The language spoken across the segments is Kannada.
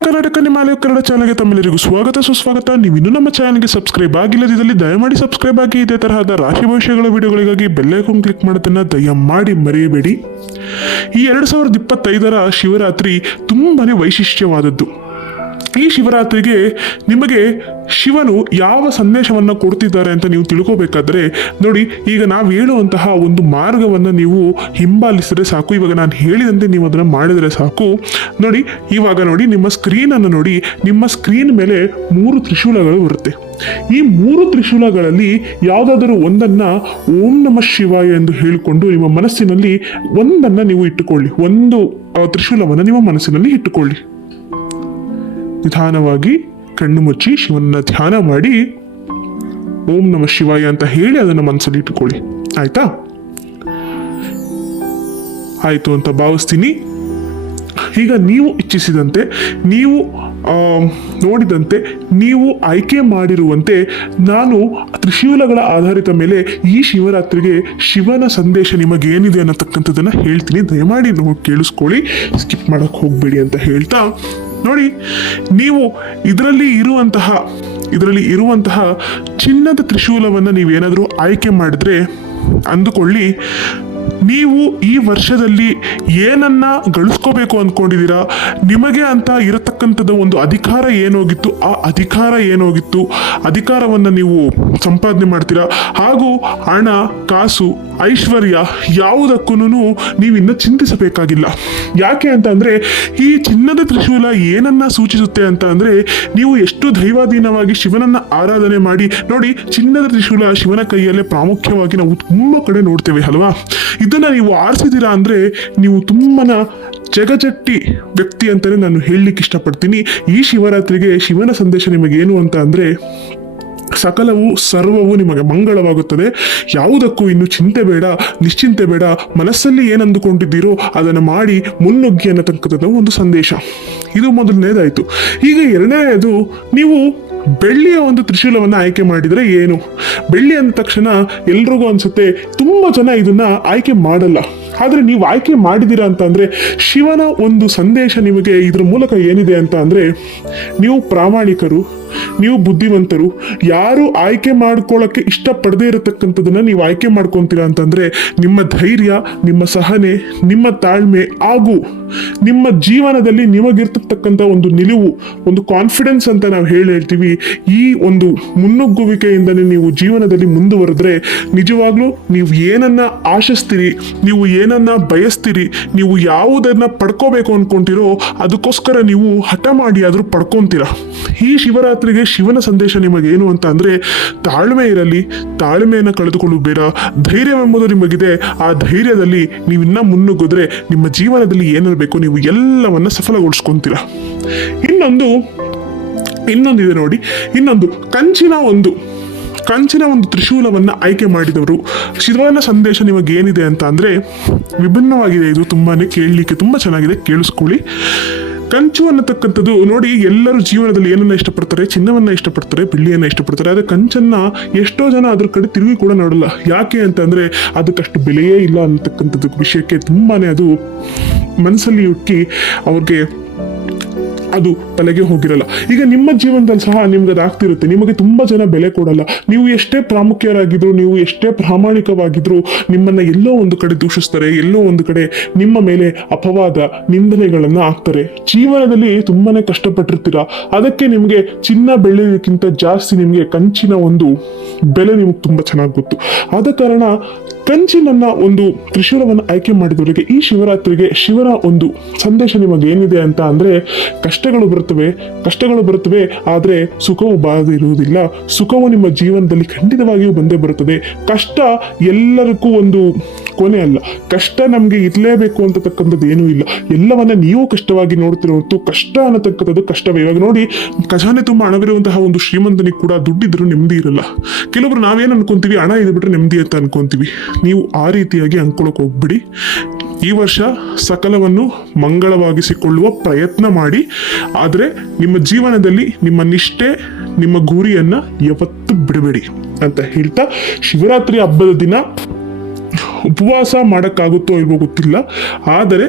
ಕರ್ನಾಟಕ ನಿಮಾಲಯ ಕನ್ನಡ ಚಾನಲ್ಗೆ ತಮ್ಮೆಲ್ಲರಿಗೂ ಸ್ವಾಗತ. ಸುಸ್ವಾಗತ. ನೀವು ಇನ್ನೂ ನಮ್ಮ ಚಾನಲ್ಗೆ ಸಬ್ಸ್ಕ್ರೈಬ್ ಆಗಿಲ್ಲದಿದ್ದಲ್ಲಿ ದಯಮಾಡಿ ಸಬ್ಸ್ಕ್ರೈಬ್ ಆಗಿ. ಇದೇ ತರಹದ ರಾಶಿ ಭವಿಷ್ಯಗಳ ವಿಡಿಯೋಗಳಿಗಾಗಿ ಬೆಲ್ಲೈಕೊಂಡು ಕ್ಲಿಕ್ ಮಾಡೋದನ್ನ ದಯಮಾಡಿ ಮರೆಯಬೇಡಿ. ಈ ಎರಡು ಸಾವಿರದ ಇಪ್ಪತ್ತೈದರ ಶಿವರಾತ್ರಿ ತುಂಬಾನೇ ವೈಶಿಷ್ಟ್ಯವಾದದ್ದು. ಈ ಶಿವರಾತ್ರಿಗೆ ನಿಮಗೆ ಶಿವನು ಯಾವ ಸಂದೇಶವನ್ನ ಕೊಡ್ತಿದ್ದಾರೆ ಅಂತ ನೀವು ತಿಳ್ಕೋಬೇಕಾದ್ರೆ, ನೋಡಿ, ಈಗ ನಾವು ಹೇಳುವಂತಹ ಒಂದು ಮಾರ್ಗವನ್ನು ನೀವು ಹಿಂಬಾಲಿಸಿದ್ರೆ ಸಾಕು. ಇವಾಗ ನಾನು ಹೇಳಿದಂತೆ ನೀವು ಅದನ್ನು ಮಾಡಿದರೆ ಸಾಕು. ನೋಡಿ, ಇವಾಗ ನೋಡಿ, ನಿಮ್ಮ ಸ್ಕ್ರೀನನ್ನು ನೋಡಿ, ನಿಮ್ಮ ಸ್ಕ್ರೀನ್ ಮೇಲೆ ಮೂರು ತ್ರಿಶೂಲಗಳು ಬರುತ್ತೆ ಈ ಮೂರು ತ್ರಿಶೂಲಗಳಲ್ಲಿ ಯಾವುದಾದರೂ ಒಂದನ್ನ ಓಂ ನಮ ಶಿವಾಯ ಎಂದು ಹೇಳಿಕೊಂಡು ನಿಮ್ಮ ಮನಸ್ಸಿನಲ್ಲಿ ಒಂದನ್ನ ನೀವು ಇಟ್ಟುಕೊಳ್ಳಿ. ಒಂದು ತ್ರಿಶೂಲವನ್ನು ನಿಮ್ಮ ಮನಸ್ಸಿನಲ್ಲಿ ಇಟ್ಟುಕೊಳ್ಳಿ. ನಿಧಾನವಾಗಿ ಕಣ್ಣು ಮುಚ್ಚಿ ಶಿವನನ್ನ ಧ್ಯಾನ ಮಾಡಿ ಓಂ ನಮ ಶಿವಾಯ ಅಂತ ಹೇಳಿ ಅದನ್ನು ಮನಸ್ಸಲ್ಲಿ ಇಟ್ಟುಕೊಳ್ಳಿ. ಆಯ್ತಾ? ಆಯ್ತು ಅಂತ ಭಾವಿಸ್ತೀನಿ. ಈಗ ನೀವು ಇಚ್ಛಿಸಿದಂತೆ, ನೀವು ನೋಡಿದಂತೆ, ನೀವು ಆಯ್ಕೆ ಮಾಡಿರುವಂತೆ ನಾನು ತ್ರಿಶೂಲಗಳ ಆಧಾರಿತ ಮೇಲೆ ಈ ಶಿವರಾತ್ರಿಗೆ ಶಿವನ ಸಂದೇಶ ನಿಮಗೇನಿದೆ ಅನ್ನತಕ್ಕಂಥದ್ದನ್ನು ಹೇಳ್ತೀನಿ. ದಯಮಾಡಿ ನೋಡಿ ಕೇಳಿಸ್ಕೊಳ್ಳಿ. ಸ್ಕಿಪ್ ಮಾಡಕ್ ಹೋಗಬೇಡಿ ಅಂತ ಹೇಳ್ತಾ ನೋಡಿ ನೀವು ಇದರಲ್ಲಿ ಇರುವಂತಹ ಇದರಲ್ಲಿ ಇರುವಂತಹ ಚಿನ್ನದ ತ್ರಿಶೂಲವನ್ನು ನೀವೇನಾದರೂ ಆಯ್ಕೆ ಮಾಡಿದ್ರೆ ಅಂದುಕೊಳ್ಳಿ ನೀವು ಈ ವರ್ಷದಲ್ಲಿ ಏನನ್ನ ಗಳಿಸ್ಕೋಬೇಕು ಅಂದ್ಕೊಂಡಿದ್ದೀರಾ ನಿಮಗೆ ಅಂತ ಇರತಕ್ಕಂಥದ್ದು ಒಂದು ಅಧಿಕಾರ ಏನೋಗಿತ್ತು? ಆ ಅಧಿಕಾರ ಏನೋಗಿತ್ತು? ಅಧಿಕಾರವನ್ನು ನೀವು ಸಂಪಾದನೆ ಮಾಡ್ತೀರಾ? ಹಾಗೂ ಹಣ, ಕಾಸು, ಐಶ್ವರ್ಯ ಯಾವುದಕ್ಕೂ ನೀವಿನ್ನ ಚಿಂತಿಸಬೇಕಾಗಿಲ್ಲ. ಯಾಕೆ ಅಂತ ಈ ಚಿನ್ನದ ತ್ರಿಶೂಲ ಏನನ್ನ ಸೂಚಿಸುತ್ತೆ ಅಂತ ಅಂದ್ರೆ, ನೀವು ಎಷ್ಟು ದೈವಾಧೀನವಾಗಿ ಶಿವನನ್ನ ಆರಾಧನೆ ಮಾಡಿ, ನೋಡಿ ಚಿನ್ನದ ತ್ರಿಶೂಲ ಶಿವನ ಕೈಯಲ್ಲೇ ಪ್ರಾಮುಖ್ಯವಾಗಿ ನಾವು ತುಂಬಾ ಕಡೆ ನೋಡ್ತೇವೆ, ಅಲ್ವಾ? ಇದನ್ನ ನೀವು ಆರಿಸಿದ್ದೀರಾ ಅಂದರೆ ನೀವು ತುಂಬನ ಜಗಜಟ್ಟಿ ವ್ಯಕ್ತಿ ಅಂತಲೇ ನಾನು ಹೇಳಲಿಕ್ಕೆ ಇಷ್ಟಪಡ್ತೀನಿ. ಈ ಶಿವರಾತ್ರಿಗೆ ಶಿವನ ಸಂದೇಶ ನಿಮಗೇನು ಅಂತ ಅಂದರೆ, ಸಕಲವು ಸರ್ವವು ನಿಮಗೆ ಮಂಗಳವಾಗುತ್ತದೆ. ಯಾವುದಕ್ಕೂ ಇನ್ನು ಚಿಂತೆ ಬೇಡ, ನಿಶ್ಚಿಂತೆ ಬೇಡ, ಮನಸ್ಸಲ್ಲಿ ಏನಂದುಕೊಂಡಿದ್ದೀರೋ ಅದನ್ನು ಮಾಡಿ ಮುನ್ನುಗ್ಗಿ ಅನ್ನತಕ್ಕಂಥದ್ದು ಒಂದು ಸಂದೇಶ. ಇದು ಮೊದಲನೇದಾಯಿತು. ಈಗ ಎರಡನೇದು, ನೀವು ಬೆಳ್ಳಿಯ ಒಂದು ತ್ರಿಶೂಲವನ್ನು ಆಯ್ಕೆ ಮಾಡಿದರೆ ಏನು? ಬೆಳ್ಳಿ ಅಂದ ತಕ್ಷಣ ಎಲ್ರಿಗೂ ಅನ್ಸುತ್ತೆ, ತುಂಬ ಜನ ಇದನ್ನ ಆಯ್ಕೆ ಮಾಡಲ್ಲ. ಆದರೆ ನೀವು ಆಯ್ಕೆ ಮಾಡಿದ್ದೀರಾ ಅಂತ ಅಂದರೆ, ಶಿವನ ಒಂದು ಸಂದೇಶ ನಿಮಗೆ ಇದ್ರ ಮೂಲಕ ಏನಿದೆ ಅಂತ ಅಂದರೆ, ನೀವು ಪ್ರಾಮಾಣಿಕರು ನೀವು ಬುದ್ಧಿವಂತರು, ಯಾರು ಆಯ್ಕೆ ಮಾಡ್ಕೊಳ್ಳೋಕ್ಕೆ ಇಷ್ಟಪಡದೇ ಇರತಕ್ಕಂಥದ್ದನ್ನು ನೀವು ಆಯ್ಕೆ ಮಾಡ್ಕೊತೀರಾ ಅಂತಂದ್ರೆ ನಿಮ್ಮ ಧೈರ್ಯ, ನಿಮ್ಮ ಸಹನೆ, ನಿಮ್ಮ ತಾಳ್ಮೆ ಹಾಗೂ ನಿಮ್ಮ ಜೀವನದಲ್ಲಿ ನಿಮಗಿರ್ತಕ್ಕಂಥ ಒಂದು ನಿಲುವು, ಒಂದು ಕಾನ್ಫಿಡೆನ್ಸ್ ಅಂತ ನಾವು ಹೇಳಿ ಹೇಳ್ತೀವಿ. ಈ ಒಂದು ಮುನ್ನುಗ್ಗುವಿಕೆಯಿಂದನೇ ನೀವು ಜೀವನದಲ್ಲಿ ಮುಂದುವರೆದ್ರೆ ನಿಜವಾಗ್ಲೂ ನೀವು ಏನನ್ನ ಆಶಿಸ್ತೀರಿ, ನೀವು ಏನನ್ನ ಬಯಸ್ತೀರಿ, ನೀವು ಯಾವುದನ್ನ ಪಡ್ಕೋಬೇಕು ಅನ್ಕೊಂತೀರೋ ಅದಕ್ಕೋಸ್ಕರ ನೀವು ಹಠ ಮಾಡಿ ಆದ್ರೂ ಪಡ್ಕೊಂತೀರಾ. ಈ ಶಿವರಾತ್ರಿಗೆ ಶಿವನ ಸಂದೇಶ ನಿಮಗೇನು ಅಂತ ಅಂದರೆ, ತಾಳ್ಮೆ ಇರಲಿ, ತಾಳ್ಮೆಯನ್ನು ಕಳೆದುಕೊಳ್ಳು ಬೇಡ. ಧೈರ್ಯವೆಂಬುದು ನಿಮಗಿದೆ. ಆ ಧೈರ್ಯದಲ್ಲಿ ನೀವು ಇನ್ನ ಮುನ್ನುಗ್ಗಿದ್ರೆ ನಿಮ್ಮ ಜೀವನದಲ್ಲಿ ಏನಿರಬೇಕು ನೀವು ಎಲ್ಲವನ್ನ ಸಫಲಗೊಳಿಸ್ಕೊಂತೀರಾ. ಇನ್ನೊಂದು, ಇನ್ನೊಂದಿದೆ ನೋಡಿ. ಇನ್ನೊಂದು, ಕಂಚಿನ ಒಂದು ಕಂಚಿನ ಒಂದು ತ್ರಿಶೂಲವನ್ನ ಆಯ್ಕೆ ಮಾಡಿದವರು. ಶಿವನ ಸಂದೇಶ ನಿಮಗೆ ಏನಿದೆ ಅಂತ ಅಂದರೆ, ವಿಭಿನ್ನವಾಗಿದೆ. ಇದು ತುಂಬಾನೇ ಕೇಳಲಿಕ್ಕೆ ತುಂಬಾ ಚೆನ್ನಾಗಿದೆ. ಕೇಳಿಸ್ಕೊಳ್ಳಿ. ಕಂಚು ಅನ್ನತಕ್ಕಂಥದ್ದು ನೋಡಿ ಎಲ್ಲರೂ ಜೀವನದಲ್ಲಿ ಏನನ್ನ ಇಷ್ಟಪಡ್ತಾರೆ, ಚಿನ್ನವನ್ನ ಇಷ್ಟಪಡ್ತಾರೆ, ಬೆಳ್ಳಿಯನ್ನ ಇಷ್ಟಪಡ್ತಾರೆ. ಆದರೆ ಕಂಚನ್ನ ಎಷ್ಟೋ ಜನ ಅದ್ರ ಕಡೆ ತಿರುಗಿ ಕೂಡ ನೋಡಲ್ಲ. ಯಾಕೆ ಅಂತಂದ್ರೆ ಅದಕ್ಕಷ್ಟು ಬೆಲೆಯೇ ಇಲ್ಲ ಅನ್ನತಕ್ಕಂಥದ್ದು ವಿಷಯಕ್ಕೆ ತುಂಬಾನೇ ಅದು ಮನಸ್ಸಲ್ಲಿ ಹುಟ್ಟಿ ಅವ್ರಿಗೆ ಅದು ತಲೆಗೆ ಹೋಗಿರಲ್ಲ. ಈಗ ನಿಮ್ಮ ಜೀವನದಲ್ಲಿ ಸಹ ನಿಮ್ಗೆ ಅದು ಆಗ್ತಿರುತ್ತೆ. ನಿಮಗೆ ತುಂಬಾ ಜನ ಬೆಲೆ ಕೊಡಲ್ಲ. ನೀವು ಎಷ್ಟೇ ಪ್ರಾಮುಖ್ಯರಾಗಿದ್ರು, ನೀವು ಎಷ್ಟೇ ಪ್ರಾಮಾಣಿಕವಾಗಿದ್ರು, ನಿಮ್ಮನ್ನ ಎಲ್ಲೋ ಒಂದು ಕಡೆ ದೂಷಿಸ್ತಾರೆ, ಎಲ್ಲೋ ಒಂದು ಕಡೆ ನಿಮ್ಮ ಮೇಲೆ ಅಪವಾದ ನಿಂದನೆಗಳನ್ನ ಹಾಕ್ತಾರೆ. ಜೀವನದಲ್ಲಿ ತುಂಬಾನೇ ಕಷ್ಟಪಟ್ಟಿರ್ತೀರ? ಅದಕ್ಕೆ ನಿಮಗೆ ಚಿನ್ನ ಬೆಳ್ಳಿಗಿಂತ ಜಾಸ್ತಿ ನಿಮಗೆ ಕಂಚಿನ ಒಂದು ಬೆಲೆ ನಿಮಗೆ ತುಂಬಾ ಚೆನ್ನಾಗಿ ಗೊತ್ತು. ಆದ ಕಾರಣ ಕಂಚಿನನ್ನ ಒಂದು ತ್ರಿಶೂಲವನ್ನು ಆಯ್ಕೆ ಮಾಡಿದವರಿಗೆ ಈ ಶಿವರಾತ್ರಿಗೆ ಶಿವನ ಒಂದು ಸಂದೇಶ ನಿಮಗೆ ಏನಿದೆ ಅಂತ ಅಂದ್ರೆ ಕಷ್ಟಗಳು ಬರುತ್ತವೆ ಕಷ್ಟಗಳು ಬರುತ್ತವೆ, ಆದರೆ ಸುಖವು ಬಾರದಿರುವುದಿಲ್ಲ. ಸುಖವು ನಿಮ್ಮ ಜೀವನದಲ್ಲಿ ಖಂಡಿತವಾಗಿಯೂ ಬಂದೇ ಬರುತ್ತದೆ. ಕಷ್ಟ ಎಲ್ಲರಿಗೂ ಒಂದು ಕೊನೆ ಅಲ್ಲ. ಕಷ್ಟ ನಮಗೆ ಇರಲೇಬೇಕು ಅಂತಕ್ಕಂಥದ್ದು ಏನೂ ಇಲ್ಲ. ಎಲ್ಲವನ್ನ ನೀವು ಕಷ್ಟವಾಗಿ ನೋಡ್ತಿರೋ ಕಷ್ಟ ಅನ್ನತಕ್ಕಂಥದ್ದು ಕಷ್ಟವೇ. ಇವಾಗ ನೋಡಿ, ಖಜಾನೆ ತುಂಬ ಹಣವಿರುವಂತಹ ಒಂದು ಶ್ರೀಮಂತನಿಗೆ ಕೂಡ ದುಡ್ಡಿದ್ರು ನೆಮ್ಮದಿ ಇರಲ್ಲ. ಕೆಲವರು ನಾವೇನು ಅನ್ಕೊಂತೀವಿ, ಹಣ ಇದು ಬಿಟ್ರೆ ನೆಮ್ಮದಿ ಅಂತ ಅನ್ಕೊಂತೀವಿ. ನೀವು ಆ ರೀತಿಯಾಗಿ ಅನ್ಕೊಳಕ್ ಹೋಗ್ಬಿಡಿ. ಈ ವರ್ಷ ಸಕಲವನ್ನು ಮಂಗಳವಾಗಿಸಿಕೊಳ್ಳುವ ಪ್ರಯತ್ನ ಮಾಡಿ. ಆದರೆ ನಿಮ್ಮ ಜೀವನದಲ್ಲಿ ನಿಮ್ಮ ನಿಷ್ಠೆ, ನಿಮ್ಮ ಗುರಿಯನ್ನ ಯಾವತ್ತೂ ಬಿಡಬೇಡಿ ಅಂತ ಹೇಳ್ತಾ ಶಿವರಾತ್ರಿ ಹಬ್ಬದ ದಿನ ಉಪವಾಸ ಮಾಡೋಕ್ಕಾಗುತ್ತೋ ಇಲ್ವೋ ಗೊತ್ತಿಲ್ಲ. ಆದರೆ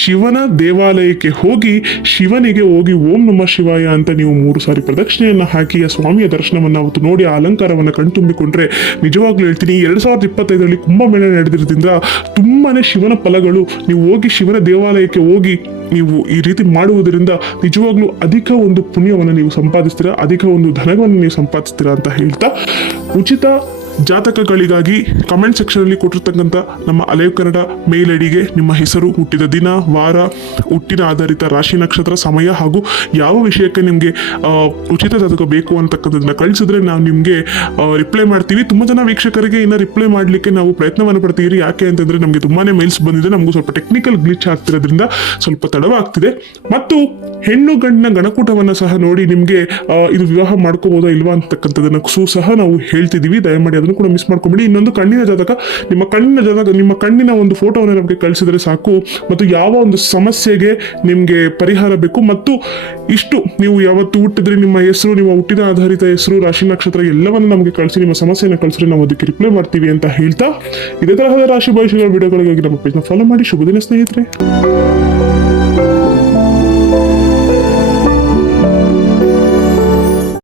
ಶಿವನ ದೇವಾಲಯಕ್ಕೆ ಹೋಗಿ ಶಿವನಿಗೆ ಹೋಗಿ ಓಂ ನಮ ಶಿವಾಯ ಅಂತ ನೀವು ಮೂರು ಸಾರಿ ಪ್ರದಕ್ಷಿಣೆಯನ್ನು ಹಾಕಿ ಆ ಸ್ವಾಮಿಯ ದರ್ಶನವನ್ನು ಅವತ್ತು ನೋಡಿ ಆ ಅಲಂಕಾರವನ್ನು ಕಣ್ತುಂಬಿಕೊಂಡ್ರೆ ನಿಜವಾಗ್ಲೂ ಹೇಳ್ತೀನಿ ಎರಡು ಸಾವಿರದ ಇಪ್ಪತ್ತೈದರಲ್ಲಿ ಕುಂಭಮೇಳ ನಡೆದಿರೋದ್ರಿಂದ ತುಂಬಾ ಶಿವನ ಫಲಗಳು, ನೀವು ಹೋಗಿ ಶಿವನ ದೇವಾಲಯಕ್ಕೆ ಹೋಗಿ ನೀವು ಈ ರೀತಿ ಮಾಡುವುದರಿಂದ ನಿಜವಾಗ್ಲೂ ಅಧಿಕ ಒಂದು ಪುಣ್ಯವನ್ನು ನೀವು ಸಂಪಾದಿಸ್ತೀರಾ, ಅಧಿಕ ಒಂದು ಧನವನ್ನು ನೀವು ಸಂಪಾದಿಸ್ತೀರಾ ಅಂತ ಹೇಳ್ತಾ ಉಚಿತ ಜಾತಕಗಳಿಗಾಗಿ ಕಮೆಂಟ್ ಸೆಕ್ಷನಲ್ಲಿ ಕೊಟ್ಟಿರ್ತಕ್ಕಂಥ ನಮ್ಮ ಅಲೈವ್ ಕನ್ನಡ ಮೇಲ್ ಐಡಿಗೆ ನಿಮ್ಮ ಹೆಸರು, ಹುಟ್ಟಿದ ದಿನ, ವಾರ, ಹುಟ್ಟಿನ ಆಧಾರಿತ ರಾಶಿ ನಕ್ಷತ್ರ, ಸಮಯ ಹಾಗೂ ಯಾವ ವಿಷಯಕ್ಕೆ ನಿಮಗೆ ಉಚಿತ ಜಾತಕ ಬೇಕು ಅಂತಕ್ಕಂಥದ್ದನ್ನ ಕಳಿಸಿದ್ರೆ ನಾವು ನಿಮಗೆ ರಿಪ್ಲೈ ಮಾಡ್ತೀವಿ. ತುಂಬ ಜನ ವೀಕ್ಷಕರಿಗೆ ಇನ್ನು ರಿಪ್ಲೈ ಮಾಡಲಿಕ್ಕೆ ನಾವು ಪ್ರಯತ್ನವನ್ನು ಪಡ್ತೀವಿ ಯಾಕೆ ಅಂತಂದರೆ ನಮಗೆ ತುಂಬಾ ಮೇಲ್ಸ್ ಬಂದಿದೆ. ನಮಗೂ ಸ್ವಲ್ಪ ಟೆಕ್ನಿಕಲ್ ಗ್ಲಿಚ್ ಆಗ್ತಿರೋದ್ರಿಂದ ಸ್ವಲ್ಪ ತಡವಾಗ್ತಿದೆ. ಮತ್ತು ಹೆಣ್ಣು ಗಂಡಿನ ಗಣಕೂಟವನ್ನು ಸಹ ನೋಡಿ ನಿಮಗೆ ಇದು ವಿವಾಹ ಮಾಡ್ಕೋಬೋದಾ ಇಲ್ವಾ ಅಂತಕ್ಕಂಥದ್ದನ್ನು ಸಹ ನಾವು ಹೇಳ್ತಿದ್ದೀವಿ. ದಯಮಾಡಿ ಅದನ್ನು ಕೂಡ ಮಿಸ್ ಮಾಡ್ಕೊಂಬಿಡಿ. ಇನ್ನೊಂದು ಕಣ್ಣಿನ ಜಾತಕ. ನಿಮ್ಮ ಕಣ್ಣಿನ ಜಾತಕ, ನಿಮ್ಮ ಕಣ್ಣಿನ ಒಂದು ಫೋಟೋವನ್ನು ನಮಗೆ ಕಳಿಸಿದರೆ ಸಾಕು. ಮತ್ತು ಯಾವ ಒಂದು ಸಮಸ್ಯೆಗೆ ನಿಮಗೆ ಪರಿಹಾರ ಬೇಕು. ಮತ್ತು ಇಷ್ಟು ನೀವು ಯಾವತ್ತು ಹುಟ್ಟಿದ್ರೆ, ನಿಮ್ಮ ಹೆಸರು, ನಿಮ್ಮ ಹುಟ್ಟಿದ ಆಧಾರಿತ ಹೆಸರು, ರಾಶಿ ನಕ್ಷತ್ರ ಎಲ್ಲವನ್ನು ನಮಗೆ ಕಳಿಸಿ, ನಿಮ್ಮ ಸಮಸ್ಯೆಯನ್ನು ಕಳಿಸಿದ್ರೆ ನಾವು ಅದಕ್ಕೆ ರಿಪ್ಲೈ ಮಾಡ್ತೀವಿ ಅಂತ ಹೇಳ್ತಾ, ಇದೇ ತರಹದ ರಾಶಿ ಭವಿಷ್ಯಗಳ ವಿಡಿಯೋಗಳಿಗಾಗಿ ನಮ್ಮ ಪೇಜ್ನ ಫಾಲೋ ಮಾಡಿ. ಶುಭ ದಿನ ಸ್ನೇಹಿತರೆ.